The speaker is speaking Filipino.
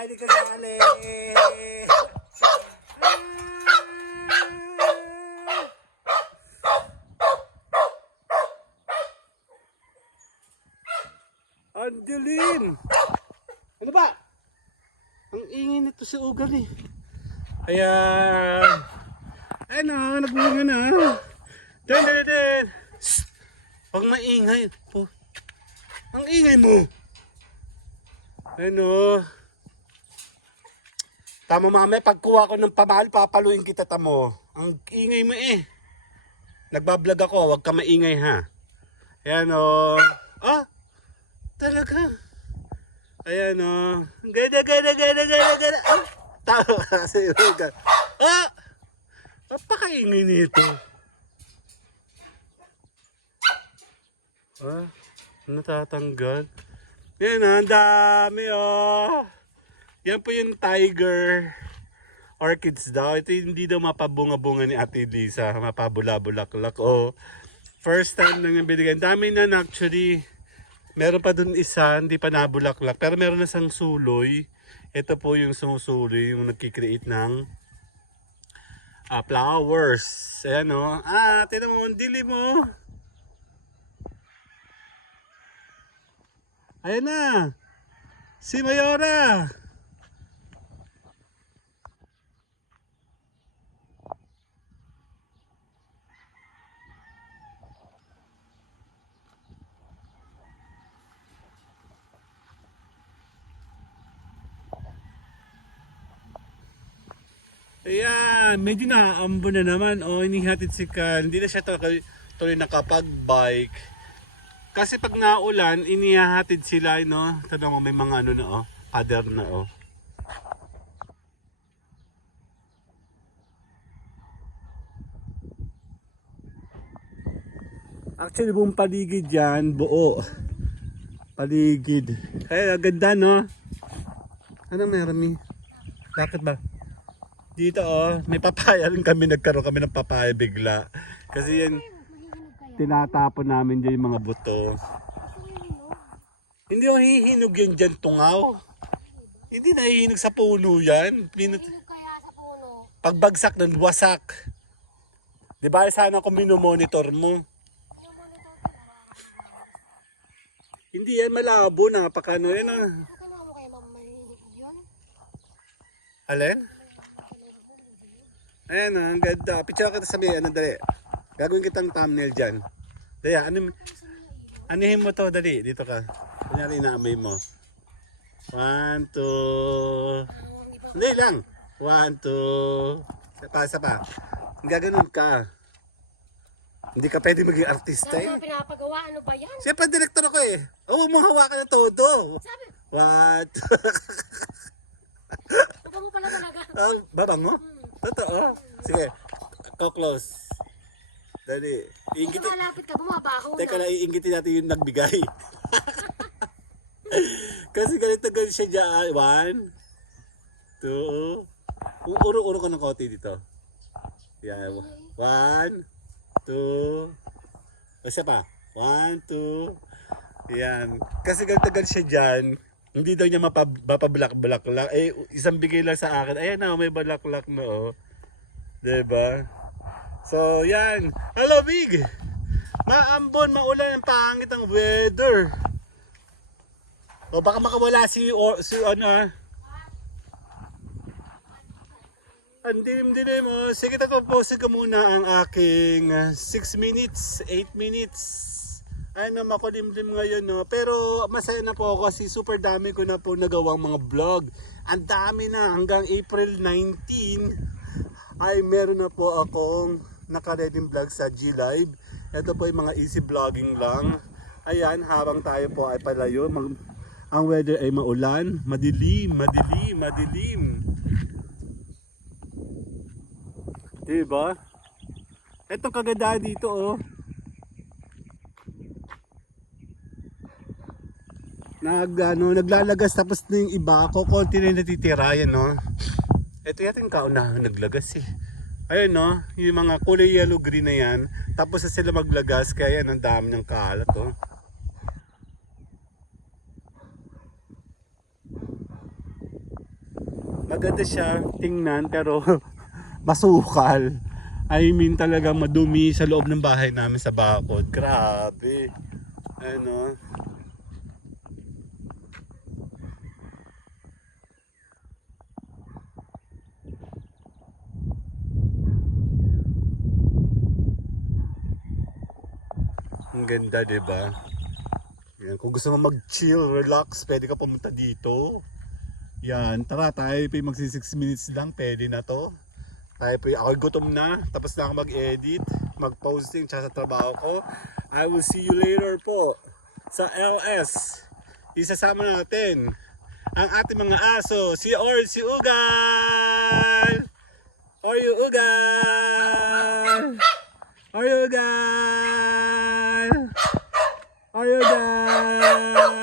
Hindi ka sali. Ang dilim. Ano ba? Ang ingay nito si Ugal eh. Ayan. Ano, nagbunga na. Den. Pag maingay. Oh. Ang ingay mo. Ano? Tama mamaya, pagkuha ko ng pamahal, papaluin kita tamo. Ang ingay mo eh. Nagbablog ako, wag ka maingay ha. Ayan o. Ah, talaga. Ayan o. Gada. Ah, tama kasi. Ah, napakaingay nito. Ah, natatanggal. Yan ang dami oh. Yan po yung tiger orchids daw. Ito hindi daw mapabunga-bunga ni Ate Lisa. Mapabula-bulaklak. Oh, first time nang binigyan. Dami na actually. Meron pa dun isa, hindi pa nabulaklak. Pero meron na sang suloy. Ito po yung sumusuloy, yung nagkikreate ng flowers. Ayan o. Ah, tinan mo, ang dilim mo. Ayan na. Si Mayora. Ayan, medyo naaambo na naman. O, inihatid si Kal. Hindi na siya tuloy nakapag-bike. Kasi pag naulan, inihahatid sila, no? Tanong mo, may mga ano na, oh. Pader na, oh. Actually, buong paligid yan, buo. Paligid. Kaya, ganda, no? Ano meron, Mi? Bakit ba? Dito, oh, may papaya rin kami. Nagkaroon kami ng papaya bigla. Kasi yan, tinatapon namin dyan yung mga buto. Hindi yung hihinog yan dyan, tungaw. Hindi nahihinog sa puno yan. Hinog kaya sa puno. Pagbagsak ng wasak. Di ba sana kung minomonitor mo? Hindi yan malabo. Napakano yan ah. Akala mo kaya mamahinog yun? Alin? Ayan ah, ang ganda. Picture ka sa may ano, dali. Gagawin kitang thumbnail dyan. Daya, anuhin mo to, dali. Dito ka. Kunyari inaamay mo. 1, 2. Hindi lang. 1, 2. Isa pa. Gaganon ka. Hindi ka pwede maging artista eh. Saan mo pinapagawa? Ano ba yan? Siyempre, direktor ako eh. Oo, mo hawakan na todo. Sabi, 1, 2. mabango pala talaga. Oh, babang mo? Totoo. Sige. Go close. Dali. Kung malapit ka, bumabaho Teka na. lang, iingitin natin yung nagbigay. Kasi ganito siya dyan. 1, 2. Uro-uro ka ng konti dito. Yan. 1, 2. O siya pa. 1, 2. Yan. Kasi ganito siya dyan. Hindi daw niya mapabulak-bulak lang. Eh, isang bigay lang sa akin. Ayan na, may balaklak na oh. Diba? So, yan. Hello, Big! Maambon, maulan, ang pangit ang weather. O, baka makawala si ano ah. Ang dilim-dilim mo. Sige, tapusin ko muna ang aking 6 minutes, 8 minutes. Ano, makulimlim ngayon, no? Pero masaya na po ako kasi super dami ko na po nagawang mga vlog. Ang dami na, hanggang April 19 ay meron na po akong naka-ready vlog sa G-Live. Ito po yung mga easy vlogging lang. Ayan, habang tayo po ay palayo, ang weather ay maulan, madilim. Diba? Ito kaganda dito, oh. Naglalagas tapos na yung iba ako, konti na yung natitira yan, no? Ito yata yung kaunahan naglagas eh. Ayun, no? Yung mga kulay yellow green na yan, tapos na sila maglagas, kaya yan ang dami ng kalat, oh. Maganda siya tingnan pero masukal. I mean talagang madumi sa loob ng bahay namin sa Bacod. Grabe. Ano? Ang ganda, 'di ba? Yan, kung gusto mo mag-chill, relax, pwede ka pumunta dito. Yan, tara tayo pa magsi 6 minutes lang, pwede na to. Tayo pa, ako gutom na, tapos na ako mag-edit, mag-posting, tsaka sa trabaho ko. I will see you later po sa LS. Isasama natin ang ating mga aso, si Ugal! Or you Ugal! Or you Ugal! Or you Ugal!